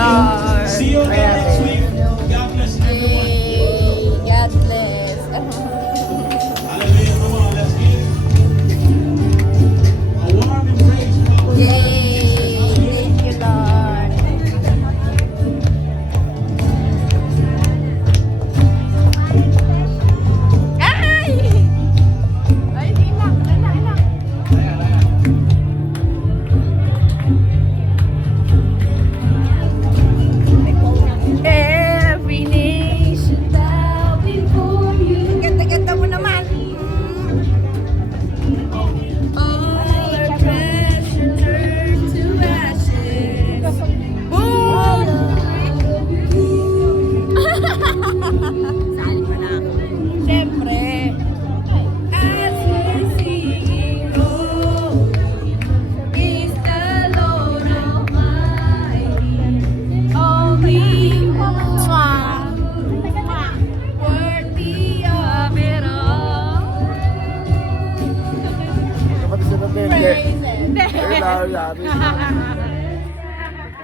Lord. See you again next week. God bless everyone. God bless. Hallelujah. Come on, let's give a warm embrace to our Yay! Thank you, Lord. Ay! Ay, ilang, ilang, ilang. Every nation bow before you. Ganda-ganda mo naman. All our treasure turned to ashes. Boom! Siyempre. As we sing, oh, is the Lord Almighty. Only worthy of it all. Dapat isa na Praise Him.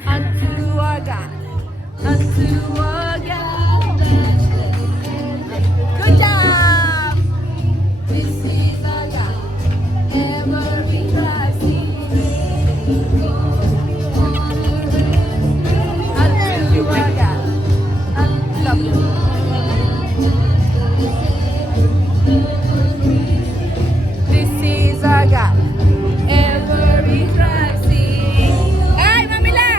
Unto our God. Unto our God. Good job. This is our God. Every tribe sings. Unto our God. Love you. This is our God. Every tribe sings. Ay, Mamila!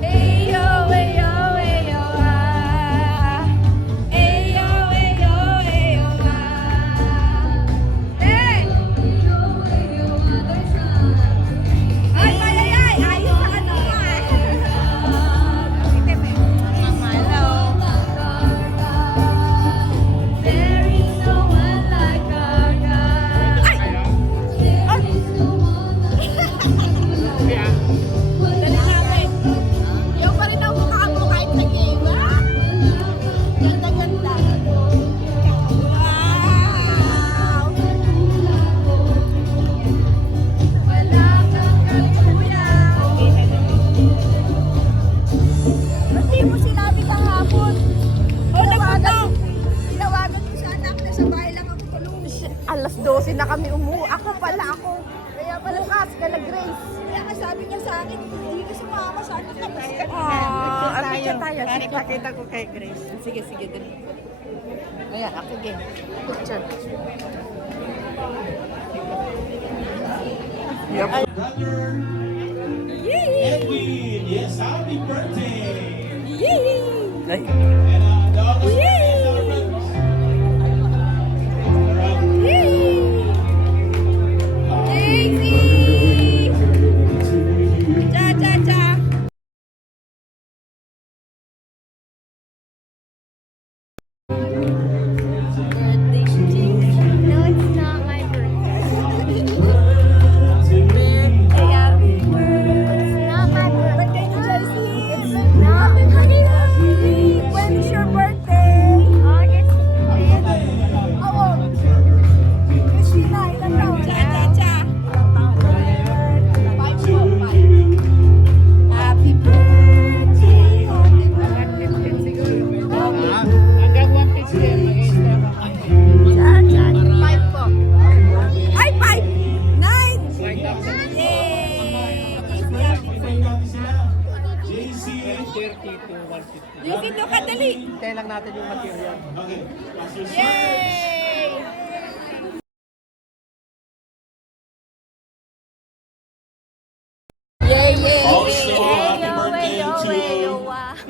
Ayo, ayo, ayo, ah. Ayo, ayo, ayo, ah. Hey! Ay, ay, ay, ay! Ayos sa ano mo eh. Hello. There is no one like our God. Ay! Ay! Dali natin. Yung pa rin ang mukha mo kahit sa game, ha? Ganda-ganda. Wow! Wala kang katuya. Ba't di mo sinabi kahapon? Tinawagan ko sa anak na sa bahay lang ako tulungan. Alas 12 na kami Ako pala. Kaya pala bukas ka na Grace. Kaya nga sabi niya sa akin, hindi ka sumama sa akin. Picture tayo. Pakita ko kay Grace. Sige, dali. Ayan, ako game. Picture. Brother Edwin. Yes, happy birthday. Yay! And the August birthday celebrants. Alright. Daisy! Cha! Birthday, Daisy. No, it's not my birthday. Happy birthday. It's not my birthday, Daisy. It's not my birthday. When is your birthday? August 5th. How old? Christina, ilan taon? Cha. Happy birthday. Hanggang 150 Cha. 5 po. Ay, 5! 9! Yay! JC. 30 to 150. JC, ito ka, dali! Hintay lang natin yung material. Okay. Pastor Sam. Yay! Yay! Also, happy birthday to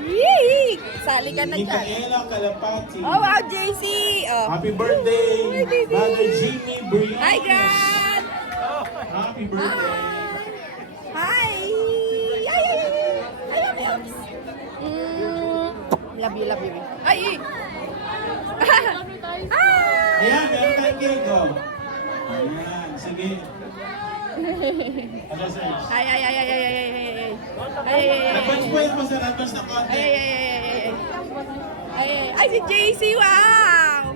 Yay! Sali ka na dyan. Micaela Calapati. Oh, wow, JC! Oh. Happy birthday, Hi, baby. Brother Jimmy Briones. Hi, God! Happy birthday. Hi! Ay, love you, baby. Ay! Ayan, meron tayong cake, oh. Ayan, sige. Ano, sir? Ay. Advance po yun po, sir. Advance na konti. Ay, si JC, wow!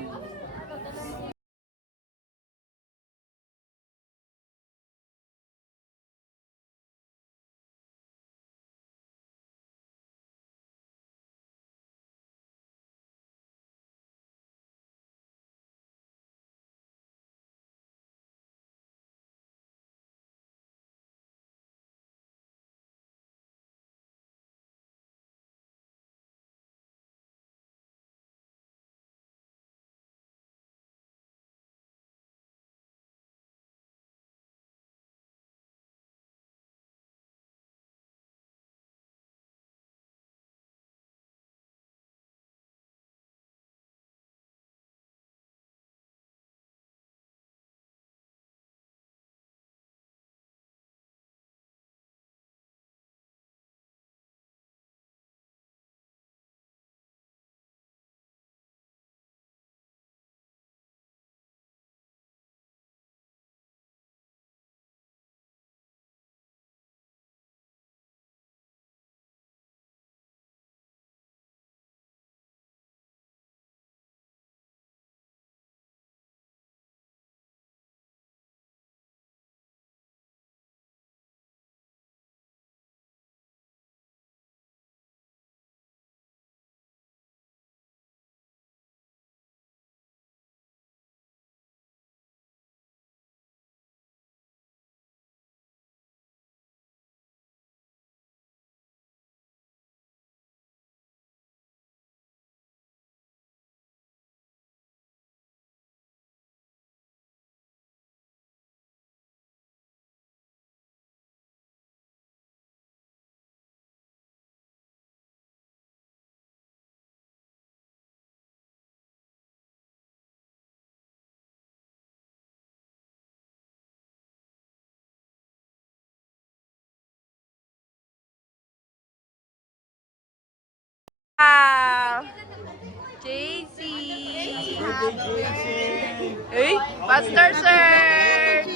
Hey, Pastor Search!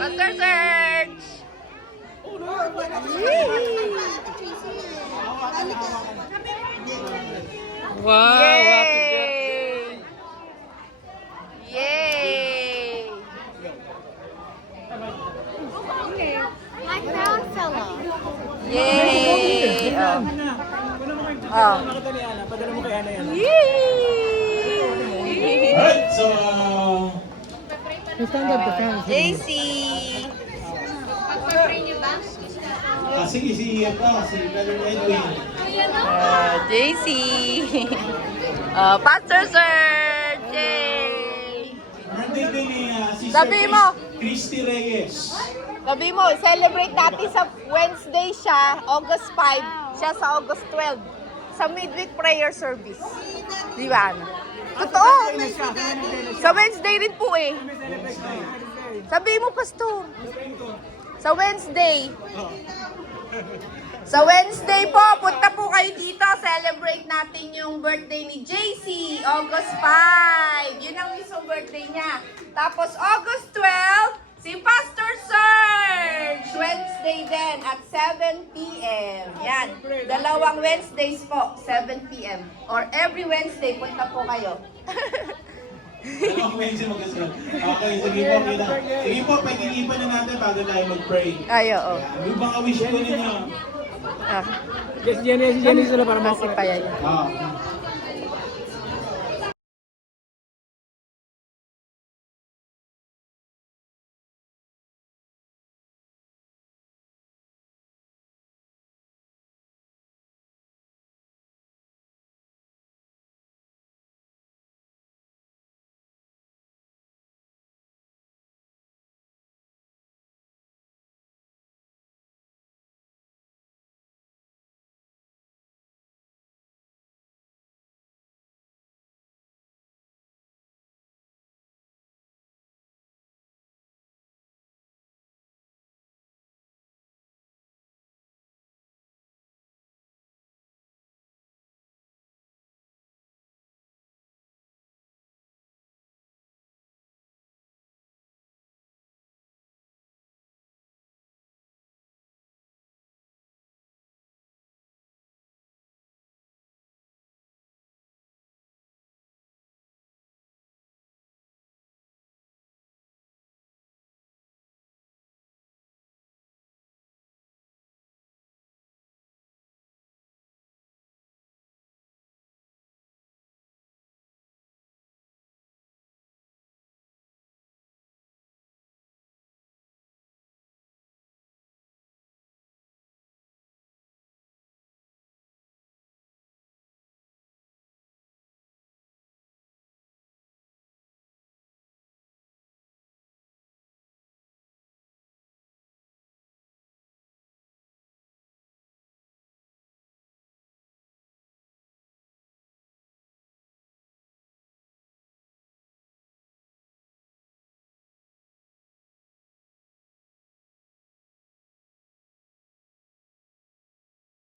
Pastor Search! Wow, Yay! Yay! My crown fell off. Yay! Oh. Yay! Alright, so, JC! sige, si Brother Edwin. JC! Pastor Search! Yay! Birthday din ni Sister Sabi mo. Christy Reyes. Sabi mo, celebrate natin sa Wednesday siya, August 5, siya sa August 12, sa midweek prayer service. Di ba? Totoo! Sa Wednesday rin po eh. Sabi mo, Pastor. Sa Wednesday. Sa Wednesday po, punta po kayo dito. Celebrate natin yung birthday ni JC, August 5. Yun ang mismong birthday niya. Tapos August 12, si Pastor Serge! Wednesday din at 7 p.m. Yan. Dalawang Wednesdays po, 7 p.m. Or every Wednesday, punta po kayo. Dalawang Wednesday magkasunod. Okay, sige po, kita. Sige po, pag-iipan na natin bago tayo mag-pray. Ay, oo. Yung mga wish ko ninyo. Ah, Si Jenny sila para kasi pa yan. Ah.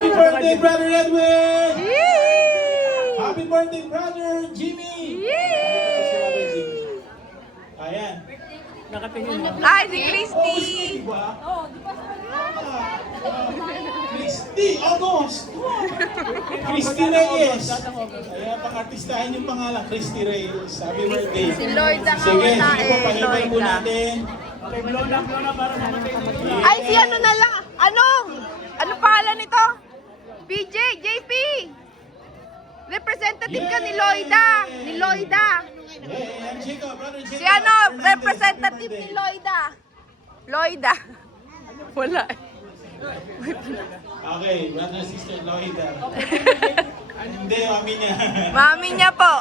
Happy birthday, Brother Edwin! Yay! Happy birthday, Brother Jimmy! Yay! Ayan. Ay, si Christy! Diba? Christy, August! Christy Reyes! Ayan, pang-artistahin yung pangalan, Christy Reyes. Happy birthday. Si Lloyd ang Sige, una sige po, eh, pahibay po Lloyd ah. natin. Ay, si ano na lang. Ano pangalan nito? PJ, JP. Representative ka ni Lloyda. Ni Lloyda. Hey, Chico, Brother Chico. Si ano, representative ni Lloyda. Lloyda. Wala. Okay, Brother and Sister Lloyda. Hindi, mami niya. Mami niya po.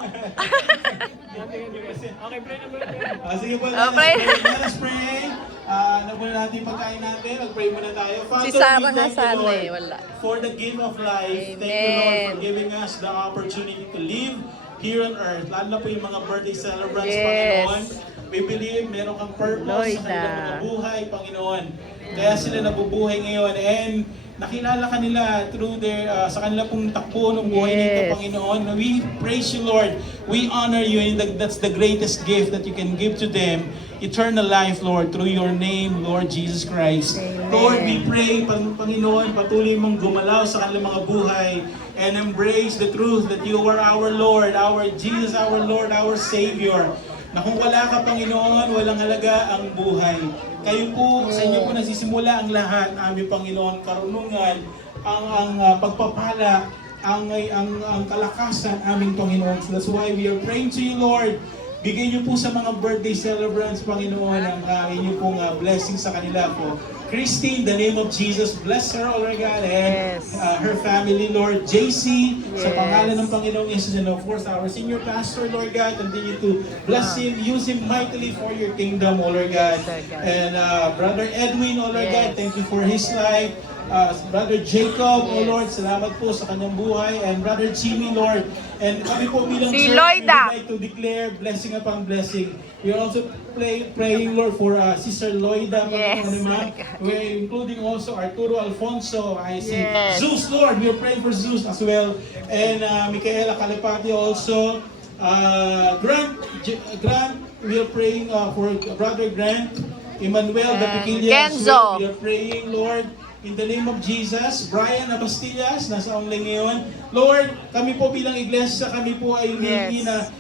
Sige po, pray. let us pray. Ano muna natin yung pagkain natin? Mag-pray muna tayo. Father, Si Sarah we thank you, Hassan Lord, eh, wala. for the gift of life. Thank you, Lord, Amen. for giving us the opportunity to live here on earth. Lalo na po yung mga birthday celebrants, Yes. Panginoon. We believe meron kang purpose Lloyd, sa kanilang mga buhay, Panginoon. Kaya sila nabubuhay ngayon and nakilala ka nila through their, sa kanila pong takbo ng buhay nito, Yes. Panginoon. We praise you, Lord. We honor you, and that's the greatest gift that you can give to them. Eternal life, Lord, through your name, Lord Jesus Christ. Amen. Lord, we pray, Panginoon, patuloy mong gumalaw sa kanilang mga buhay and embrace the truth that you are our Lord, our Jesus, our Lord, our Savior. Na kung wala ka, Panginoon, walang halaga ang buhay. Kayo po, sa inyo po nasisimula ang lahat, aming Panginoon, karunungan, ang pagpapala, ang kalakasan, aming Panginoon. So that's why we are praying to you, Lord. Bigay niyo po sa mga birthday celebrants, Panginoon, ang inyo pong blessing sa kanila po. Christine, in the name of Jesus, bless her, oh Lord God, and Yes. her family, Lord. JC, sa Yes. pangalan ng Panginoong Jesus, and of course, our senior pastor, Lord God, continue to bless him, use him mightily for your kingdom, oh Lord God. Lord God. And Brother Edwin, oh Lord Yes. God, thank you for his life. Brother Jacob, oh Yes. Lord, salamat po sa kanyang buhay. And Brother Jimmy, Lord. And kami po bilang Si church, Lloyda. we would like to declare blessing upon blessing. We are also praying, Lord, for Sister Lloyda, Yes, Panginoon naman. my God. We're including also Arturo Alfonso, I see. Yes. Zeus, Lord, we are praying for Zeus as well. And Micaela Calipati also. Grant, we are praying for Brother Grant. Emmanuel Dapiquilla as Kenzo. well. We are praying, Lord, in the name of Jesus. Brian Abastillas, nasa online ngayon. Lord, kami po bilang iglesia, kami po ay humingi Yes. na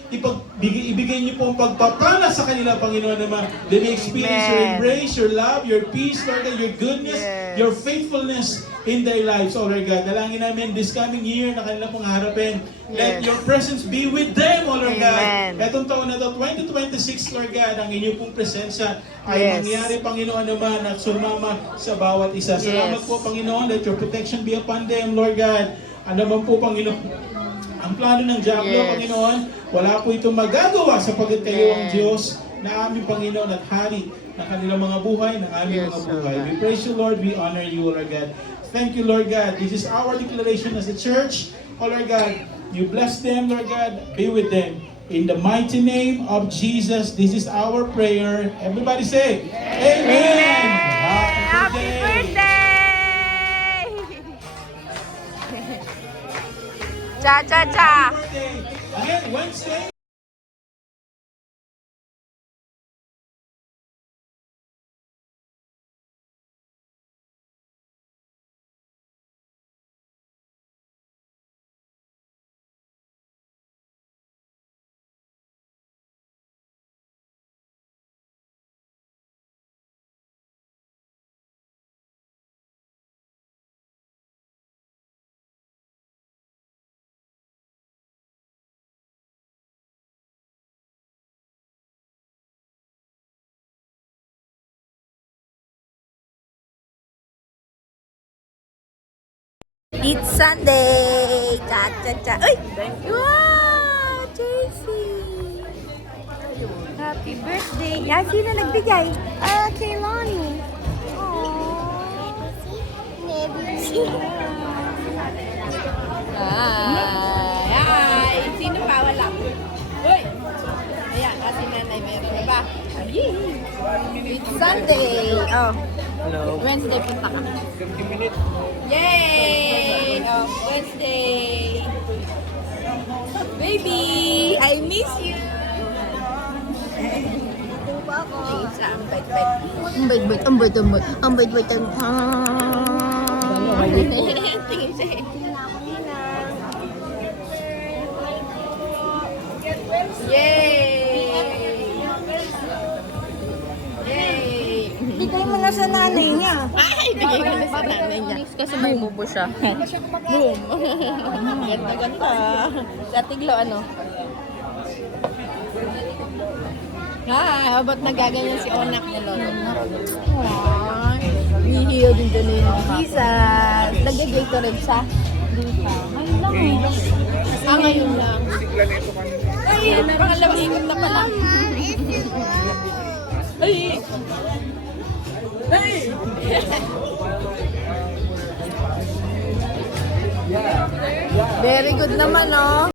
ibigay niyo po ang pagpapala sa kanila, Panginoon naman. They may experience your Amen. embrace, your love, your peace, Lord God, your goodness, Yes. your faithfulness in their lives, oh Lord God. Dalangin namin this coming year na kanila pong harapin. Let Yes. your presence be with them, oh Lord Amen. God. Etong taon na to, 2026, Lord God, ang inyong pong presensya ay Yes. mangyari, Panginoon naman, at sumama sa bawat isa. Salamat Yes. po, Panginoon. Let your protection be upon them, Lord God. Ano man po, Panginoon, ang plano ng Diablo, Yes. Panginoon, wala po itong magagawa sapagkat kayo ang Amen. Diyos na aming Panginoon at Hari ng kanilang mga buhay, ng aming Yes, mga Lord buhay. God. We praise you, Lord. We honor you, Lord God. Thank you, Lord God. This is our declaration as a church. Oh, Lord God, you bless them, Lord God. Be with them. In the mighty name of Jesus, this is our prayer. Everybody say, Amen. Happy birthday! Cha-cha-cha! Happy birthday. Again, Wednesday. It's Sunday! Cha-cha-cha! Uy! Wow! JC! Happy birthday! Yan, sino nagbigay? Kay Lonnie. Aww. Ay! Sino pa? Wala. Uy! Ayan, kasi nanay meron na ba? It's Sunday! Oh. Hello. Wednesday punta ka. 30 minutes. Yay! Oh, Wednesday! Baby! I miss you! Isa, ang bait-bait. Ang bait-bait, ang bait-bait, ang bait-bait, ang tingin siya eh. Yay! Yay! Bigay mo na sa nanay niya. Ay, bigay ko na sa nanay niya. Kasi may bubo siya. Boom! Ganda-ganda. Sa tiglo, ano? Ba't nagaganyan si Onak na lolo? Ay, hihil din doon yung Jesus. Nag-Gatorade siya. Ngayon lang. Ngayon lang. Sigla nito kami. Ay, pangalawang ikot na pala. Ay! Ay! Very good naman, no?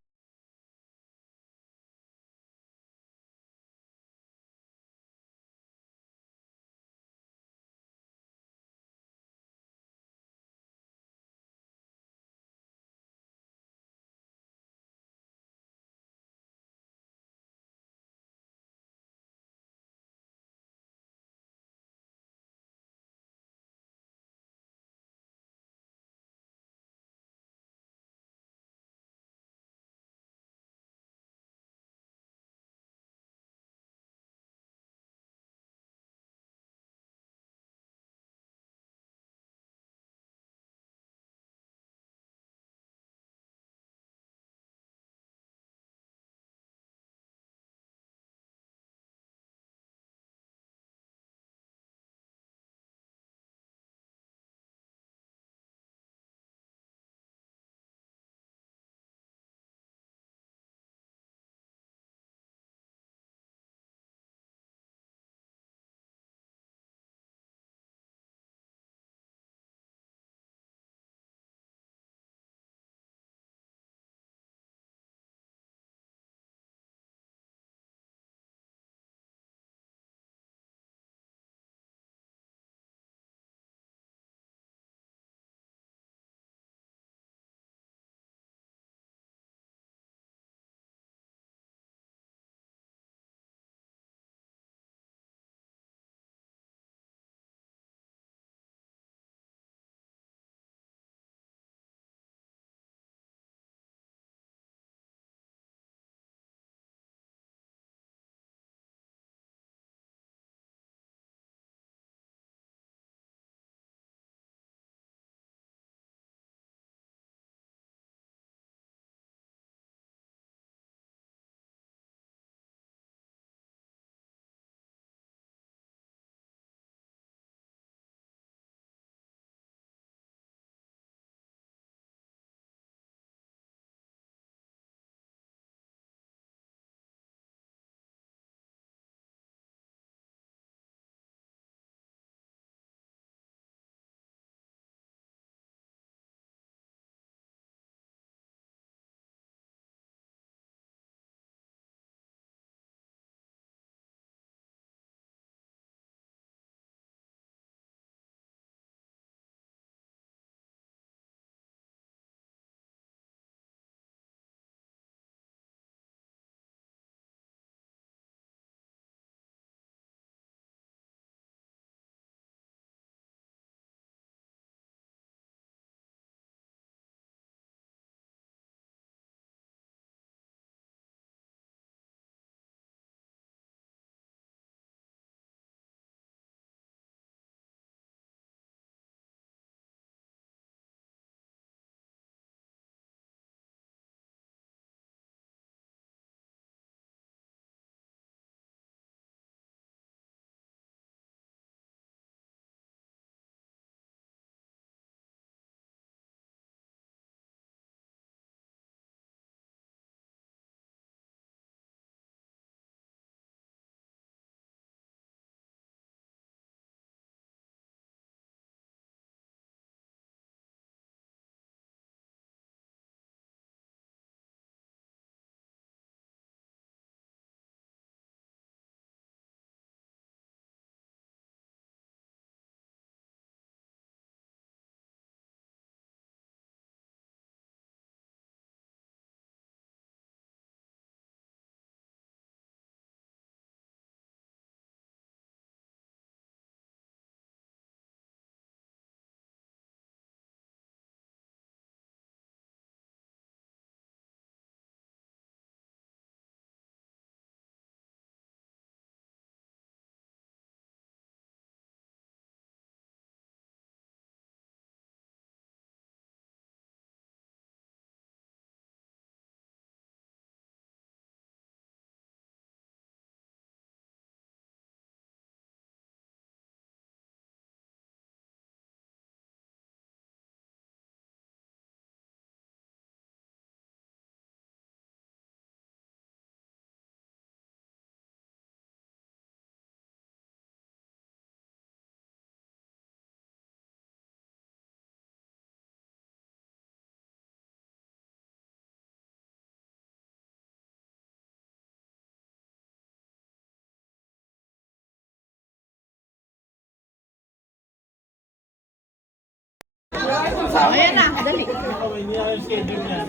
Ayan na, dali. Hindi na yung schedule niya.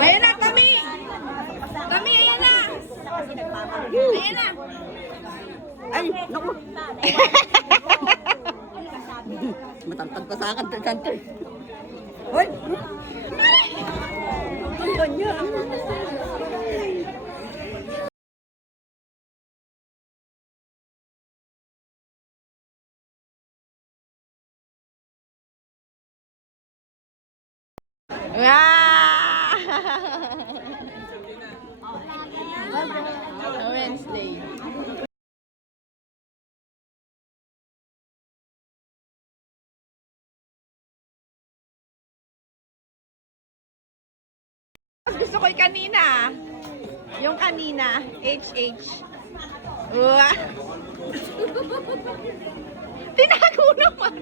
Ayan na, kami! Kami, ayan na! Ayan na! Ay, naku. Matantag pa sa akin, kanto. Hoy! Ang kanya. Wednesday. Gusto ko yung kanina. Yung kanina, HH. Uwa. Tinago naman.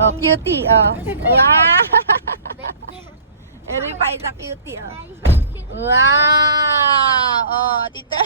Oh, cutie, oh. Wow! Eri pa isa cutie, oh. Wow! Oh, tita.